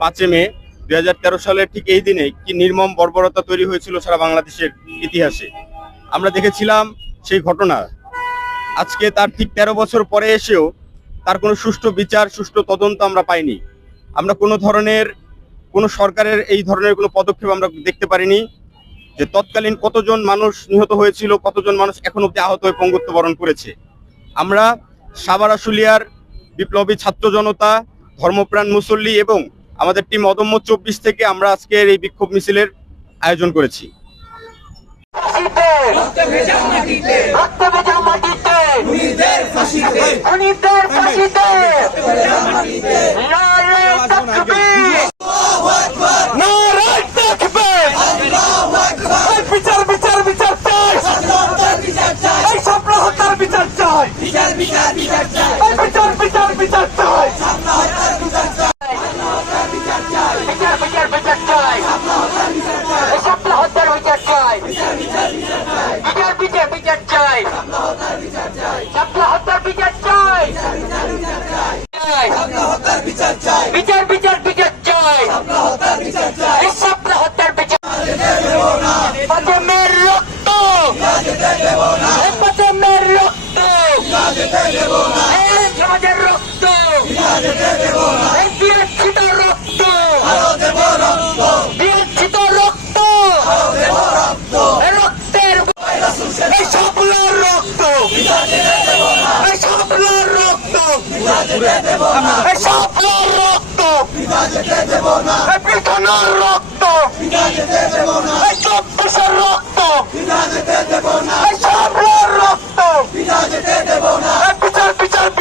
পাঁচে মে 2013 সালের ঠিক এই দিনে কি নির্মম বর্বরতা তৈরি হয়েছিল সারা বাংলাদেশের ইতিহাসে আমরা দেখেছিলাম সেই ঘটনা। আজকে তার ঠিক 13 বছর পরে এসেও তার কোনো সুষ্ঠু বিচার, সুষ্ঠু তদন্ত আমরা পাইনি। আমরা কোনো সরকারের এই ধরনের কোনো পদক্ষেপ আমরা দেখতে পারিনি যে তৎকালীন কতজন মানুষ নিহত হয়েছিল, কতজন মানুষ এখন অব্দি আহত হয়ে পঙ্গুত্ব বরণ করেছে। আমরা সাভার আশুলিয়ার বিপ্লবী ছাত্র জনতা, ধর্মপ্রাণ মুসল্লি এবং আমাদের টিম অদম্য 24 থেকে আমরা আজকের এই বিক্ষোভ মিছিলের আয়োজন করেছি।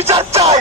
বিচার চাই।